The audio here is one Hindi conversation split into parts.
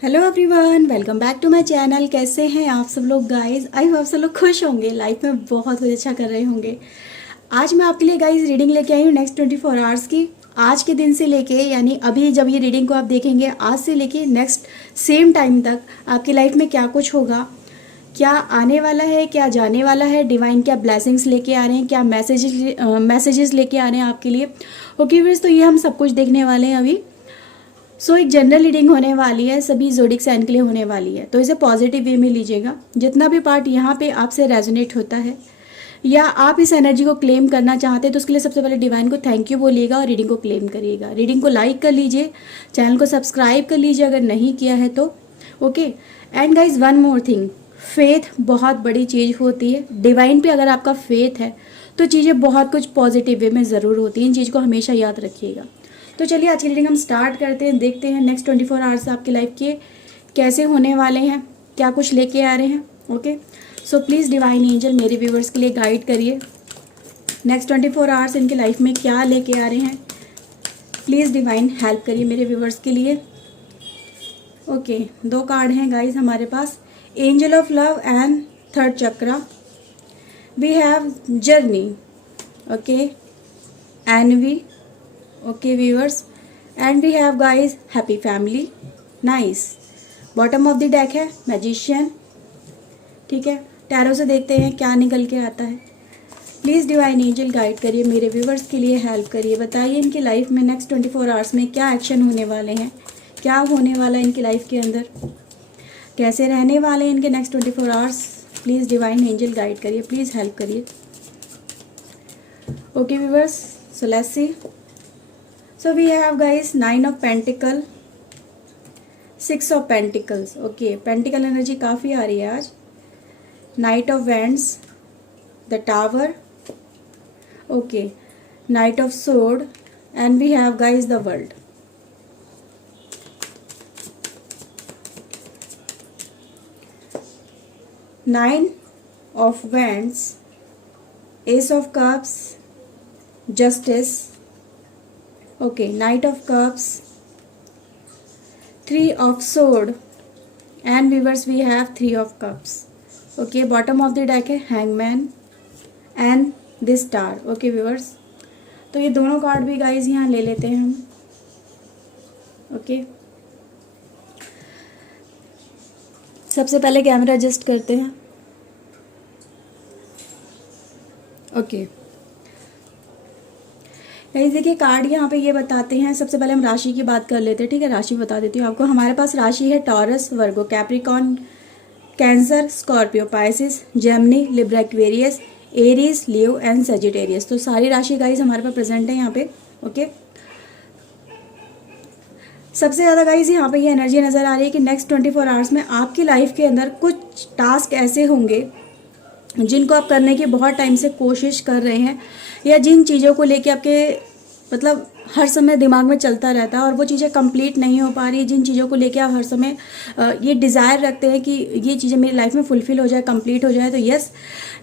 Hello everyone, welcome back to my channel. कैसे हैं आप सब लोग गाइस? आई होप सब लोग खुश होंगे, लाइफ में बहुत कुछ अच्छा कर रहे होंगे। आज मैं आपके लिए गाइस रीडिंग लेके आई हूँ नेक्स्ट 24 आवर्स की। आज के दिन से लेके यानी अभी जब ये रीडिंग को आप देखेंगे, आज से लेके नेक्स्ट सेम टाइम तक आपकी लाइफ में क्या कुछ होगा, क्या आने वाला है, क्या जाने वाला है, डिवाइन क्या ब्लेसिंग्स लेके आ रहे हैं, क्या मैसेजेस लेके आ रहे हैं आपके लिए। ओके व्यूअर्स, तो ये हम सब कुछ देखने वाले हैं अभी। एक जनरल रीडिंग होने वाली है, सभी ज़ोडिक साइन के लिए होने वाली है, तो इसे पॉजिटिव वे में लीजिएगा। जितना भी पार्ट यहाँ पे आपसे रेजोनेट होता है या आप इस एनर्जी को क्लेम करना चाहते हैं, तो उसके लिए सबसे पहले डिवाइन को थैंक यू बोलिएगा और रीडिंग को क्लेम करिएगा। रीडिंग को लाइक कर लीजिए, चैनल को सब्सक्राइब कर लीजिए अगर नहीं किया है तो। Okay, and guys one more thing, faith बहुत बड़ी चीज़ होती है। डिवाइन पे अगर आपका फेथ है तो चीज़ें बहुत कुछ पॉजिटिव वे में ज़रूर होती हैं। इन चीज़ को हमेशा याद रखिएगा। तो चलिए आज की रीडिंग हम स्टार्ट करते हैं, देखते हैं नेक्स्ट 24 आवर्स आपकी लाइफ के कैसे होने वाले हैं, क्या कुछ लेके आ रहे हैं। Okay, so please divine angel मेरे व्यूवर्स के लिए गाइड करिए। नेक्स्ट 24 आवर्स इनकी लाइफ में क्या लेके आ रहे हैं, प्लीज़ डिवाइन हेल्प करिए मेरे व्यूवर्स के लिए। ओके, दो कार्ड हैं गाइज हमारे पास, angel of love and third chakra. We have journey, okay, envy, okay viewers, and we have guys happy family, nice. Bottom of the deck है मैजिशियन। ठीक है, टैरो से देखते हैं क्या निकल के आता है। प्लीज़ डिवाइन एंजल गाइड करिए मेरे व्यूअर्स के लिए, हेल्प करिए। बताइए इनकी लाइफ में नेक्स्ट 24 आवर्स में क्या एक्शन होने वाले हैं, क्या होने वाला है इनकी लाइफ के अंदर, कैसे रहने वाले हैं इनके next 24 hours. Please divine angel guide करिए, प्लीज़ हेल्प करिए। Okay viewers, so let's see. So we have guys 9 of Pentacle, 6 of Pentacles. Okay, Pentacle energy काफ़ी आ रही है आज। Knight of Wands, the Tower. Okay, Knight of Sword, and we have guys the World. Nine of Wands, Ace of Cups, Justice. Okay, Knight of Cups, Three of Sword, and viewers we have Three of Cups. Okay, bottom of the deck है Hangman and this Star. Okay viewers, तो ये दोनों कार्ड भी गाइज यहाँ ले लेते हैं हम। ओके, सबसे पहले कैमरा एडजस्ट करते हैं। ओके गाइस, देखिए कार्ड यहाँ पे ये बताते हैं। सबसे पहले हम राशि की बात कर लेते हैं। ठीक है, राशि बता देती हूँ आपको। हमारे पास राशि है taurus, Virgo, Capricorn, cancer, Scorpio, Pisces, Gemini, Libra, Aquarius, Aries, Leo and Sagittarius. तो सारी राशि गाइस हमारे पास प्रेजेंट है यहाँ पे। ओके, सबसे ज़्यादा गाइस यहाँ पे ये एनर्जी नज़र आ रही है कि नेक्स्ट 24 आवर्स में आपकी लाइफ के अंदर कुछ टास्क ऐसे होंगे जिनको आप करने की बहुत टाइम से कोशिश कर रहे हैं, या जिन चीज़ों को लेके आपके मतलब हर समय दिमाग में चलता रहता है और वो चीज़ें कंप्लीट नहीं हो पा रही, जिन चीज़ों को लेके आप हर समय ये डिज़ायर रखते हैं कि ये चीज़ें मेरी लाइफ में फुलफिल हो जाए, कंप्लीट हो जाए। तो यस,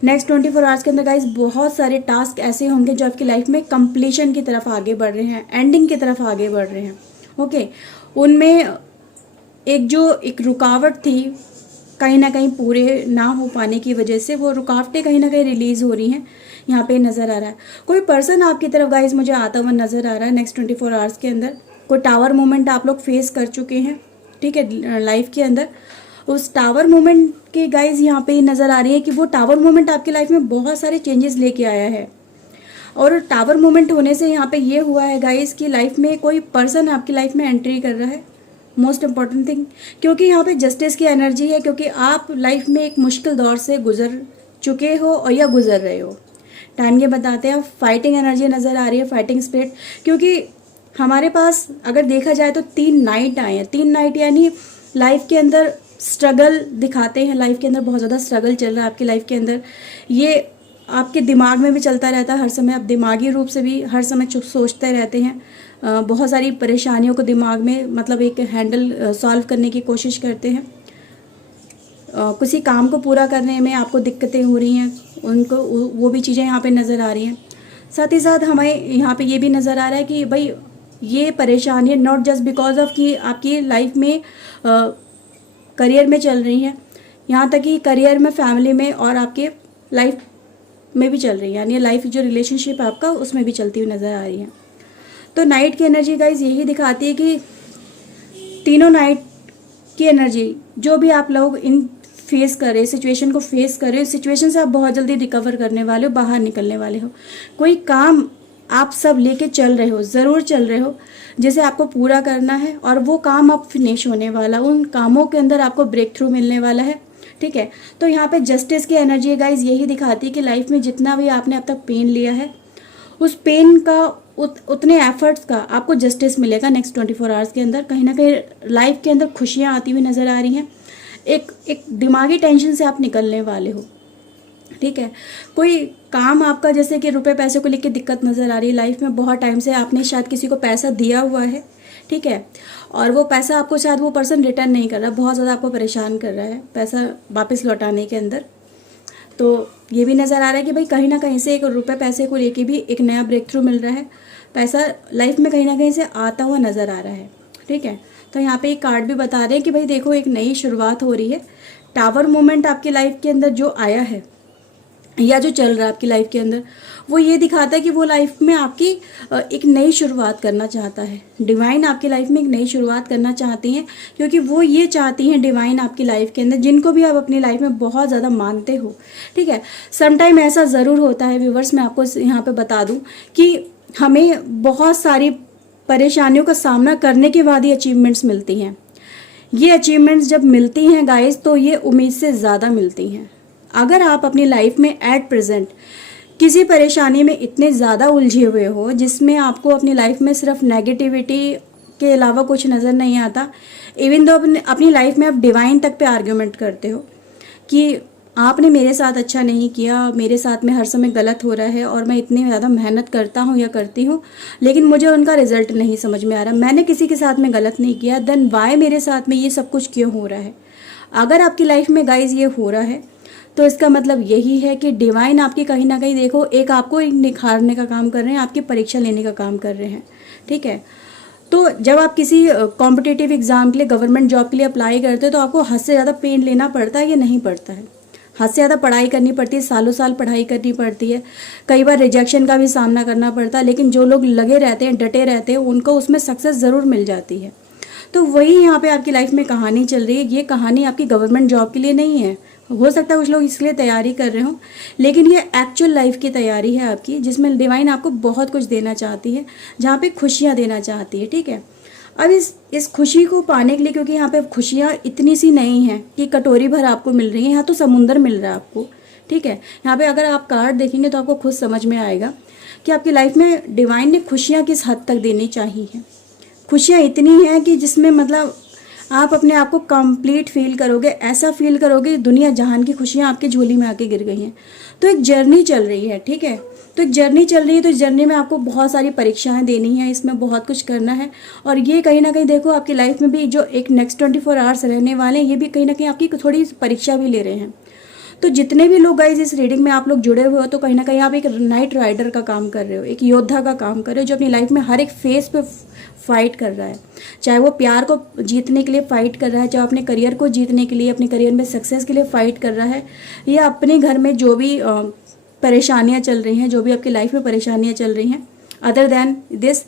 नेक्स्ट 24 आवर्स के अंदर गाइस बहुत सारे टास्क ऐसे होंगे जो आपकी लाइफ में कंप्लीशन की तरफ आगे बढ़ रहे हैं, एंडिंग की तरफ आगे बढ़ रहे हैं। ओके, उनमें एक रुकावट थी कहीं ना कहीं पूरे ना हो पाने की वजह से, वो रुकावटें कहीं ना कहीं रिलीज हो रही हैं, यहाँ पे नज़र आ रहा है। कोई पर्सन आपकी तरफ गाइस मुझे आता हुआ नज़र आ रहा है नेक्स्ट 24 आवर्स के अंदर। कोई टावर मोमेंट आप लोग फेस कर चुके हैं, ठीक है, लाइफ के अंदर। उस टावर मोमेंट के गाइस यहाँ पे नज़र आ रही है कि वो टावर मोमेंट आपकी लाइफ में बहुत सारे चेंजेस लेके आया है। और टावर मोमेंट होने से यहाँ पे ये हुआ है गाइस कि लाइफ में कोई पर्सन आपकी लाइफ में एंट्री कर रहा है। मोस्ट इम्पॉर्टेंट थिंग, क्योंकि यहाँ पे जस्टिस की एनर्जी है, क्योंकि आप लाइफ में एक मुश्किल दौर से गुजर चुके हो और या गुजर रहे हो। टाइम ये बताते हैं। फाइटिंग एनर्जी नज़र आ रही है, फाइटिंग स्पिरिट, क्योंकि हमारे पास अगर देखा जाए तो 3 नाइट आए हैं। 3 नाइट यानी लाइफ के अंदर स्ट्रगल दिखाते हैं, लाइफ के अंदर बहुत ज़्यादा स्ट्रगल चल रहा है आपकी लाइफ के अंदर। ये आपके दिमाग में भी चलता रहता है हर समय, आप दिमागी रूप से भी हर समय सोचते रहते हैं। बहुत सारी परेशानियों को दिमाग में मतलब एक हैंडल सॉल्व करने की कोशिश करते हैं। किसी काम को पूरा करने में आपको दिक्कतें हो रही हैं, उनको वो भी चीज़ें यहाँ पे नज़र आ रही हैं। साथ ही साथ हमें यहाँ पे ये भी नज़र आ रहा है कि भाई ये परेशानी नॉट जस्ट बिकॉज ऑफ कि आपकी लाइफ में करियर में चल रही हैं, यहाँ तक कि करियर में, फैमिली में और आपके लाइफ में भी चल रही है, यानी लाइफ जो रिलेशनशिप है आपका उसमें भी चलती हुई नज़र आ रही है। तो नाइट की एनर्जी गाइज यही दिखाती है कि तीनों नाइट की एनर्जी जो भी आप लोग इन फेस कर रहे हो, सिचुएशन को फेस कर रहे हो, सिचुएशन से आप बहुत जल्दी रिकवर करने वाले हो, बाहर निकलने वाले हो। कोई काम आप सब लेके चल रहे हो, ज़रूर चल रहे हो, जिसे आपको पूरा करना है और वो काम अब फिनिश होने वाला, उन कामों के अंदर आपको ब्रेक थ्रू मिलने वाला है। ठीक है, तो यहाँ पे जस्टिस की एनर्जी गाइज यही दिखाती है कि लाइफ में जितना भी आपने अब तक पेन लिया है, उस पेन का उतने एफर्ट्स का आपको जस्टिस मिलेगा नेक्स्ट 24 आवर्स के अंदर। कहीं ना कहीं लाइफ के अंदर खुशियाँ आती हुई नज़र आ रही हैं, एक दिमागी टेंशन से आप निकलने वाले हो। ठीक है, कोई काम आपका जैसे कि रुपए पैसे को लेकर दिक्कत नज़र आ रही है लाइफ में, बहुत टाइम से आपने शायद किसी को पैसा दिया हुआ है, ठीक है, और वो पैसा आपको शायद वो पर्सन रिटर्न नहीं कर रहा, बहुत ज़्यादा आपको परेशान कर रहा है पैसा वापस लौटाने के अंदर। तो ये भी नज़र आ रहा है कि भाई कहीं ना कहीं से एक रुपए पैसे को लेके भी एक नया ब्रेक थ्रू मिल रहा है, पैसा लाइफ में कहीं ना कहीं से आता हुआ नज़र आ रहा है। ठीक है, तो यहाँ पे एक कार्ड भी बता रहे हैं कि भाई देखो एक नई शुरुआत हो रही है। टावर मोमेंट आपकी लाइफ के अंदर जो आया है या जो चल रहा है आपकी लाइफ के अंदर, वो ये दिखाता है कि वो लाइफ में आपकी एक नई शुरुआत करना चाहता है। डिवाइन आपकी लाइफ में एक नई शुरुआत करना चाहती हैं, क्योंकि वो ये चाहती हैं डिवाइन आपकी लाइफ के अंदर, जिनको भी आप अपनी लाइफ में बहुत ज़्यादा मानते हो। ठीक है, समटाइम ऐसा ज़रूर होता है व्यूवर्स, मैं आपको यहाँ पे बता दूँ कि हमें बहुत सारी परेशानियों का सामना करने के बाद ही अचीवमेंट्स मिलती हैं। ये अचीवमेंट्स जब मिलती हैं गाइस, तो ये उम्मीद से ज़्यादा मिलती हैं। अगर आप अपनी लाइफ में एट प्रेजेंट किसी परेशानी में इतने ज़्यादा उलझे हुए हो जिसमें आपको अपनी लाइफ में सिर्फ नेगेटिविटी के अलावा कुछ नज़र नहीं आता, इवन दो अपनी लाइफ में आप डिवाइन तक पे आर्ग्यूमेंट करते हो कि आपने मेरे साथ अच्छा नहीं किया, मेरे साथ में हर समय गलत हो रहा है और मैं इतनी ज़्यादा मेहनत करता हूँ या करती हूँ लेकिन मुझे उनका रिजल्ट नहीं समझ में आ रहा, मैंने किसी के साथ में गलत नहीं किया, देन वाई मेरे साथ में ये सब कुछ क्यों हो रहा है। अगर आपकी लाइफ में गाइज ये हो रहा है तो इसका मतलब यही है कि डिवाइन आपकी कहीं ना कहीं देखो एक आपको एक निखारने का काम कर रहे हैं, आपकी परीक्षा लेने का काम कर रहे हैं। ठीक है, तो जब आप किसी कॉम्पिटिटिव एग्जाम के लिए, गवर्नमेंट जॉब के लिए अप्लाई करते हो तो आपको हद से ज़्यादा पेन लेना पड़ता है या नहीं पड़ता है? हद से ज़्यादा पढ़ाई करनी पड़ती है, सालों साल पढ़ाई करनी पड़ती है, कई बार रिजेक्शन का भी सामना करना पड़ता है, लेकिन जो लोग लगे रहते हैं, डटे रहते हैं, उनको उसमें सक्सेस ज़रूर मिल जाती है। तो वही यहाँ पे आपकी लाइफ में कहानी चल रही है। ये कहानी आपकी गवर्नमेंट जॉब के लिए नहीं है, हो सकता है कुछ लोग इसलिए तैयारी कर रहे हो, लेकिन ये एक्चुअल लाइफ की तैयारी है आपकी, जिसमें डिवाइन आपको बहुत कुछ देना चाहती है, जहाँ पे खुशियाँ देना चाहती है। ठीक है, अब इस खुशी को पाने के लिए, क्योंकि यहाँ पे खुशियाँ इतनी सी नहीं हैं कि कटोरी भर आपको मिल रही है, यहाँ तो समुंदर मिल रहा है आपको। ठीक है, यहाँ पे अगर आप कार्ड देखेंगे तो आपको खुद समझ में आएगा कि आपकी लाइफ में डिवाइन ने खुशियाँ किस हद तक देनी चाहिए। खुशियाँ इतनी हैं कि जिसमें मतलब आप अपने आप को कंप्लीट फील करोगे, ऐसा फील करोगे दुनिया जहान की खुशियाँ आपकी झोली में आके गिर गई हैं। तो एक जर्नी चल रही है। ठीक है, तो एक जर्नी चल रही है, तो इस जर्नी में आपको बहुत सारी परीक्षाएं देनी है, इसमें बहुत कुछ करना है, और ये कहीं ना कहीं देखो आपकी लाइफ में भी जो एक नेक्स्ट 24 आवर्स रहने वाले हैं, ये भी कहीं ना कहीं आपकी थोड़ी परीक्षा भी ले रहे हैं। तो जितने भी लोग गाइज इस रीडिंग में आप लोग जुड़े हुए हो, तो कहीं ना कहीं आप एक नाइट राइडर का काम कर रहे हो, एक योद्धा का काम कर रहे हो, जो अपनी लाइफ में हर एक फेस पे फाइट कर रहा है, चाहे वो प्यार को जीतने के लिए फाइट कर रहा है, चाहे अपने करियर को जीतने के लिए, अपने करियर में सक्सेस के लिए फाइट कर रहा है, या अपने घर में जो भी परेशानियां चल रही हैं, जो भी आपकी लाइफ में परेशानियां चल रही हैं अदर देन दिस,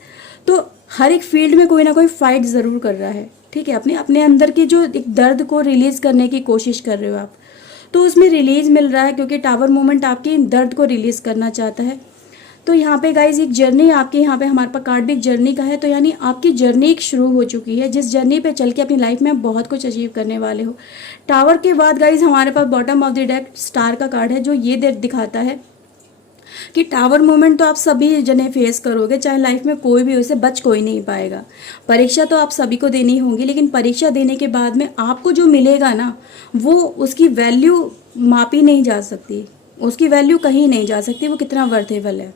तो हर एक फील्ड में कोई ना कोई फाइट ज़रूर कर रहा है। ठीक है, अपने अंदर की जो एक दर्द को रिलीज़ करने की कोशिश कर रहे हो आप, तो उसमें रिलीज़ मिल रहा है, क्योंकि टावर मोमेंट आपकी दर्द को रिलीज़ करना चाहता है। तो यहाँ पे गाइज एक जर्नी आपकी, यहाँ पे हमारे पास कार्ड भी एक जर्नी का है, तो यानी आपकी जर्नी एक शुरू हो चुकी है, जिस जर्नी पे चल के अपनी लाइफ में आप बहुत कुछ अचीव करने वाले हो। टावर के बाद गाइज हमारे पास bottom of the deck star का कार्ड है, जो ये दिखाता है कि टावर मोमेंट तो आप सभी जने फेस करोगे, चाहे लाइफ में कोई भी हो, इससे बच कोई नहीं पाएगा। परीक्षा तो आप सभी को देनी होगी, लेकिन परीक्षा देने के बाद में आपको जो मिलेगा ना, वो उसकी वैल्यू मापी नहीं जा सकती, उसकी वैल्यू कहीं नहीं जा सकती, वो कितना वर्थेबल है।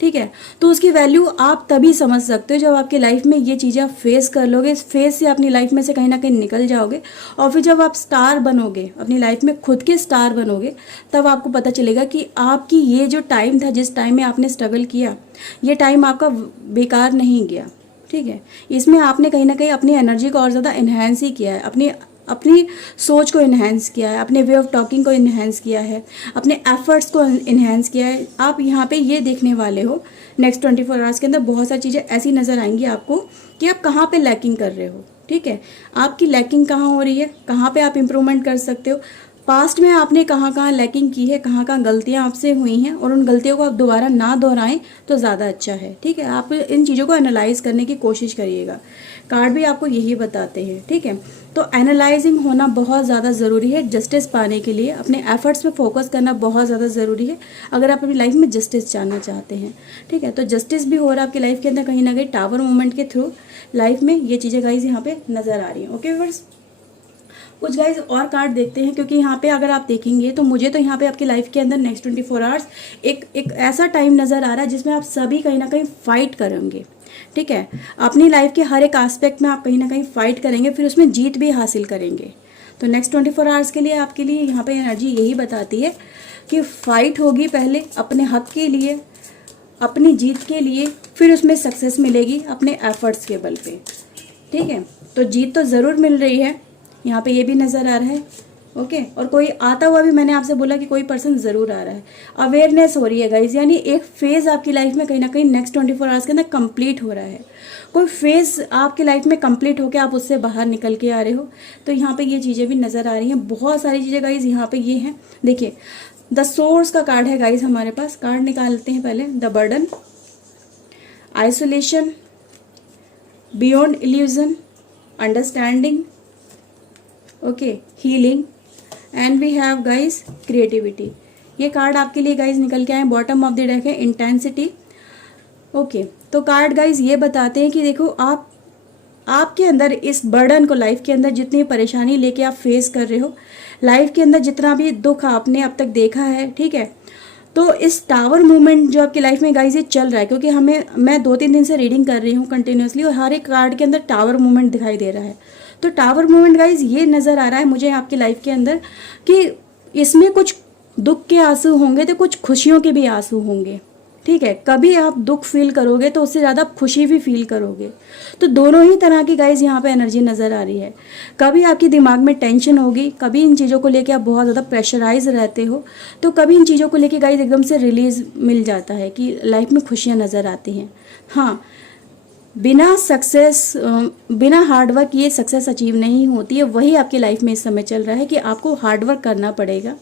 ठीक है, तो उसकी वैल्यू आप तभी समझ सकते हो जब आपकी लाइफ में ये चीज़ें आप फेस कर लोगे, इस फेस से अपनी लाइफ में से कहीं ना कहीं निकल जाओगे, और फिर जब आप स्टार बनोगे, अपनी लाइफ में खुद के स्टार बनोगे, तब आपको पता चलेगा कि आपकी ये जो टाइम था, जिस टाइम में आपने स्ट्रगल किया, ये टाइम आपका बेकार नहीं गया। ठीक है। इसमें आपने कहीं ना कहीं अपनी एनर्जी को और ज़्यादा इन्हेंस ही किया है, अपनी अपनी सोच को इन्हेंस किया है, अपने वे ऑफ टॉकिंग को इन्हेंस किया है, अपने एफर्ट्स को इन्हेंस किया है। आप यहाँ पे ये देखने वाले हो नेक्स्ट 24 आवर्स के अंदर बहुत सारी चीज़ें ऐसी नज़र आएंगी आपको कि आप कहाँ पे लैकिंग कर रहे हो, ठीक है। आपकी लैकिंग कहाँ हो रही है, कहाँ पे आप इम्प्रूवमेंट कर सकते हो, पास्ट में आपने कहाँ कहाँ लैकिंग की है, कहाँ कहाँ गलतियाँ आपसे हुई हैं, और उन गलतियों को आप दोबारा ना दोहराएं तो ज़्यादा अच्छा है, ठीक है। आप इन चीज़ों को एनालाइज करने की कोशिश करिएगा, कार्ड भी आपको यही बताते हैं, ठीक है। तो एनालाइजिंग होना बहुत ज़्यादा ज़रूरी है जस्टिस पाने के लिए, अपने एफर्ट्स पे फोकस करना बहुत ज़्यादा ज़रूरी है अगर आप अपनी लाइफ में जस्टिस चाहना चाहते हैं, ठीक है। तो जस्टिस भी हो रहा है आपकी लाइफ के अंदर कहीं ना कहीं टावर मूवमेंट के थ्रू लाइफ में, ये चीज़ें गाइज यहाँ पे नज़र आ रही हैं। ओके व्यूअर्स, कुछ गाइज और कार्ड देखते हैं, क्योंकि यहाँ पे अगर आप देखेंगे तो मुझे तो यहाँ पे आपकी लाइफ के अंदर नेक्स्ट 24 आवर्स एक ऐसा टाइम नज़र आ रहा है जिसमें आप सभी कहीं ना कहीं फाइट करेंगे, ठीक है। अपनी लाइफ के हर एक एस्पेक्ट में आप कहीं ना कहीं फाइट करेंगे, फिर उसमें जीत भी हासिल करेंगे। तो नेक्स्ट 24 आवर्स के लिए आपके लिए यहाँ पे एनर्जी यही बताती है कि फाइट होगी पहले अपने हक के लिए, अपनी जीत के लिए, फिर उसमें सक्सेस मिलेगी अपने एफर्ट्स के बल पे, ठीक है। तो जीत तो ज़रूर मिल रही है, यहाँ पे ये भी नज़र आ रहा है, ओके। और कोई आता हुआ भी, मैंने आपसे बोला कि कोई पर्सन ज़रूर आ रहा है, अवेयरनेस हो रही है गाइज, यानी एक फेज़ आपकी लाइफ में कहीं ना कहीं नेक्स्ट 24 आवर्स के अंदर कंप्लीट हो रहा है। कोई फेज़ आपकी लाइफ में कंप्लीट होकर आप उससे बाहर निकल के आ रहे हो, तो यहाँ पे ये चीज़ें भी नज़र आ रही हैं, बहुत सारी चीज़ें गाइज यहाँ पे ये हैं। देखिए द सोर्स का कार्ड है गाइज हमारे पास, कार्ड निकालते हैं पहले। The burden, isolation, beyond illusion, understanding, okay, healing, and we have guys creativity. ये कार्ड आपके लिए गाइज निकल के आए, बॉटम ऑफ द डेक है इंटेंसिटी, ओके। तो कार्ड गाइज ये बताते हैं कि देखो आपके अंदर इस बर्डन को, लाइफ के अंदर जितनी परेशानी लेके आप फेस कर रहे हो, लाइफ के अंदर जितना भी दुख आपने अब तक देखा है, ठीक है। तो इस टावर मूवमेंट जो आपकी लाइफ में गाइज ये चल रहा है, क्योंकि मैं 2-3 दिन से रीडिंग कर रही हूँ कंटिन्यूसली, और हर एक कार्ड के अंदर टावर मूवमेंट दिखाई दे रहा है। तो टावर मूवमेंट गाइज ये नज़र आ रहा है मुझे आपकी लाइफ के अंदर कि इसमें कुछ दुख के आंसू होंगे तो कुछ खुशियों के भी आंसू होंगे, ठीक है। कभी आप दुख फील करोगे तो उससे ज़्यादा खुशी भी फील करोगे, तो दोनों ही तरह की गाइज यहाँ पे एनर्जी नज़र आ रही है। कभी आपके दिमाग में टेंशन होगी, कभी इन चीज़ों को लेके आप बहुत ज़्यादा प्रेशराइज रहते हो, तो कभी इन चीज़ों को लेके गाइज एकदम से रिलीज मिल जाता है कि लाइफ में खुशियाँ नज़र आती हैं। हाँ, बिना हार्डवर्क ये सक्सेस अचीव नहीं होती है, वही आपकी लाइफ में इस समय चल रहा है कि आपको हार्डवर्क करना पड़ेगा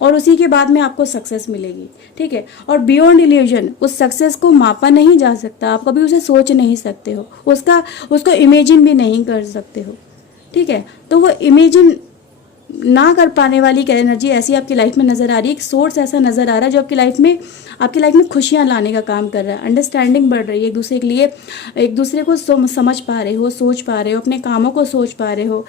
और उसी के बाद में आपको सक्सेस मिलेगी, ठीक है। और बियॉन्ड इल्यूजन, उस सक्सेस को मापा नहीं जा सकता, आप कभी उसे सोच नहीं सकते हो, उसको इमेजिन भी नहीं कर सकते हो, ठीक है। तो वो इमेजिन ना कर पाने वाली एनर्जी ऐसी आपकी लाइफ में नज़र आ रही है, एक सोर्स ऐसा नज़र आ रहा है जो आपकी लाइफ में खुशियाँ लाने का काम कर रहा है। अंडरस्टैंडिंग बढ़ रही है, एक दूसरे के लिए, एक दूसरे को समझ पा रहे हो, सोच पा रहे हो, अपने कामों को सोच पा रहे हो,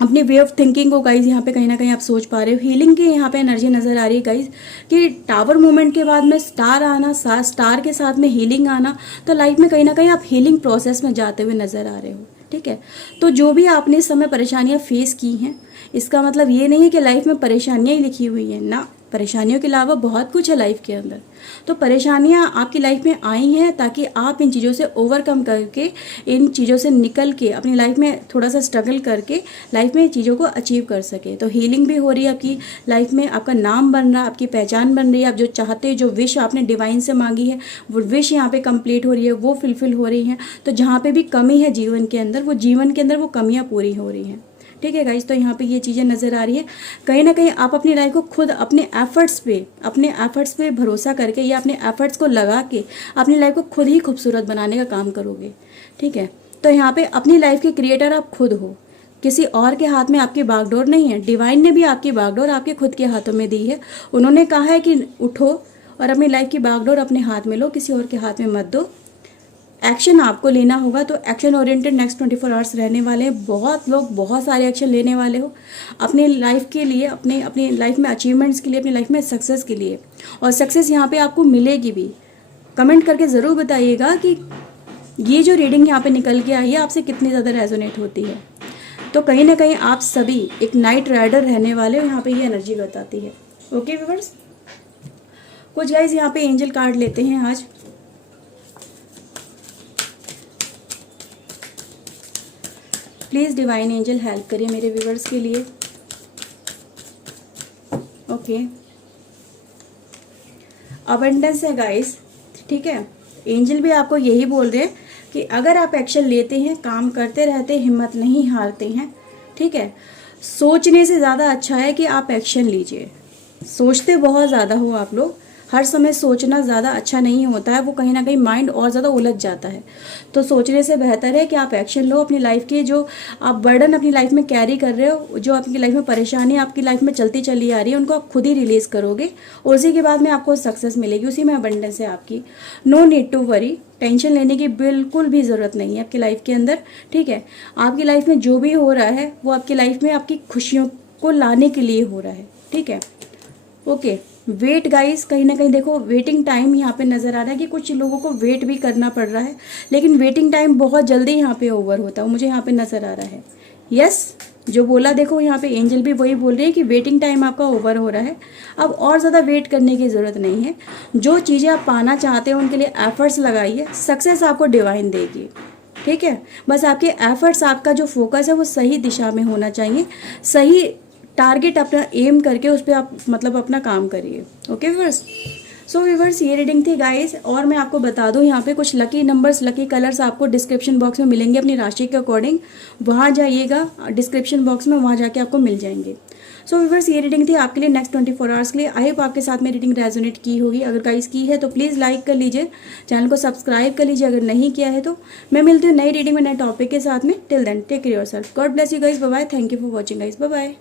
अपनी वे ऑफ थिंकिंग को गाइज यहाँ पे कहीं ना कहीं आप सोच पा रहे हो। हीलिंग की यहाँ पे एनर्जी नज़र आ रही है गाइज कि टावर मूवमेंट के बाद में स्टार आना, स्टार के साथ में हीलिंग आना, तो लाइफ में कहीं ना कहीं आप हीलिंग प्रोसेस में जाते हुए नज़र आ रहे हो, ठीक है। तो जो भी आपने इस समय परेशानियां फेस की हैं, इसका मतलब ये नहीं है कि लाइफ में परेशानियां ही लिखी हुई हैं ना, परेशानियों के अलावा बहुत कुछ है लाइफ के अंदर। तो परेशानियां आपकी लाइफ में आई हैं ताकि आप इन चीज़ों से ओवरकम करके, इन चीज़ों से निकल के अपनी लाइफ में थोड़ा सा स्ट्रगल करके लाइफ में चीज़ों को अचीव कर सके। तो हीलिंग भी हो रही है आपकी लाइफ में, आपका नाम बन रहा है, आपकी पहचान बन रही है, आप जो चाहते हो, जो विश आपने डिवाइन से मांगी है, वो विश यहाँ पे कंप्लीट हो रही है, वो फुलफिल हो रही है। तो जहाँ पे भी कमी है जीवन के अंदर, वो कमियाँ पूरी हो रही हैं, ठीक है गाइज। तो यहाँ पे ये चीज़ें नज़र आ रही है, कहीं ना कहीं आप अपनी लाइफ को खुद अपने एफर्ट्स पे भरोसा करके या अपने एफर्ट्स को लगा के अपनी लाइफ को खुद ही खूबसूरत बनाने का काम करोगे, ठीक है। तो यहाँ पे अपनी लाइफ के क्रिएटर आप खुद हो, किसी और के हाथ में आपकी बागडोर नहीं है। डिवाइन ने भी आपकी बागडोर आपके खुद के हाथों में दी है। उन्होंने कहा है कि उठो और अपनी लाइफ की बागडोर अपने हाथ में लो, किसी और के हाथ में मत दो। एक्शन आपको लेना होगा, तो एक्शन ओरिएंटेड नेक्स्ट 24 आवर्स रहने वाले हैं। बहुत लोग बहुत सारे एक्शन लेने वाले हो अपनी लाइफ के लिए, अपनी लाइफ में अचीवमेंट्स के लिए, अपनी लाइफ में सक्सेस के लिए, और सक्सेस यहाँ पे आपको मिलेगी भी। कमेंट करके ज़रूर बताइएगा कि ये जो रीडिंग यहाँ पे निकल के आई है आपसे कितनी ज़्यादा रेजोनेट होती है। तो कहीं ना कहीं आप सभी एक नाइट राइडर रहने वाले हो, यहाँ पे ये एनर्जी बताती है। ओके व्यूअर्स, कुछ गाइस यहाँ पे एंजल कार्ड लेते हैं आज। प्लीज़ डिवाइन एंजल हेल्प करिए मेरे व्यूवर्स के लिए। ओके, अबंडेंस है गाइस, ठीक है। एंजल भी आपको यही बोल रहे हैं कि अगर आप एक्शन लेते हैं, काम करते रहते, हिम्मत नहीं हारते हैं, ठीक है, सोचने से ज़्यादा अच्छा है कि आप एक्शन लीजिए। सोचते बहुत ज़्यादा हो आप लोग, हर समय सोचना ज़्यादा अच्छा नहीं होता है, वो कहीं ना कहीं माइंड और ज़्यादा उलझ जाता है। तो सोचने से बेहतर है कि आप एक्शन लो। अपनी लाइफ के जो आप बर्डन अपनी लाइफ में कैरी कर रहे हो, जो आपकी लाइफ में परेशानी आपकी लाइफ में चलती चली आ रही है, उनको आप खुद ही रिलीज़ करोगे और उसी के बाद में आपको सक्सेस मिलेगी, उसी में अबंडेंस है आपकी। No need to worry, tension लेने की बिल्कुल भी ज़रूरत नहीं है आपकी लाइफ के अंदर, ठीक है। आपकी लाइफ में जो भी हो रहा है वो आपकी लाइफ में आपकी खुशियों को लाने के लिए हो रहा है, ठीक है। ओके, वेट गाइस, कहीं ना कहीं देखो वेटिंग टाइम यहाँ पे नज़र आ रहा है कि कुछ लोगों को वेट भी करना पड़ रहा है, लेकिन वेटिंग टाइम बहुत जल्दी यहाँ पे ओवर होता है, मुझे यहाँ पे नज़र आ रहा है। यस, जो बोला देखो यहाँ पे एंजल भी वही बोल रही है कि वेटिंग टाइम आपका ओवर हो रहा है, अब और ज़्यादा वेट करने की ज़रूरत नहीं है। जो चीज़ें आप पाना चाहते हो उनके लिए एफर्ट्स लगाइए, सक्सेस आपको डिवाइन देगी, ठीक है। बस आपके एफर्ट्स, आपका जो फोकस है वो सही दिशा में होना चाहिए, सही टारगेट अपना एम करके उस पर आप मतलब अपना काम करिए। ओके व्यूअर्स, सो व्यूअर्स ये रीडिंग थी गाइस। और मैं आपको बता दूं यहाँ पे कुछ लकी नंबर्स, लकी कलर्स आपको डिस्क्रिप्शन बॉक्स में मिलेंगे अपनी राशि के अकॉर्डिंग, वहाँ जाइएगा डिस्क्रिप्शन बॉक्स में, वहाँ जाके आपको मिल जाएंगे। सो व्यूअर्स ये रीडिंग थी आपके लिए नेक्स्ट 24 आवर्स के लिए। आई होप आपके साथ में रीडिंग रेजोनेट की होगी। अगर गाइस की है तो प्लीज़ लाइक कर लीजिए, चैनल को सब्सक्राइब कर लीजिए अगर नहीं किया है तो। मैं मिलती हूँ नई रीडिंग में नए टॉपिक के साथ में। Till then take care yourself, God bless you guys, bye bye, thank you for watching guys, bye bye.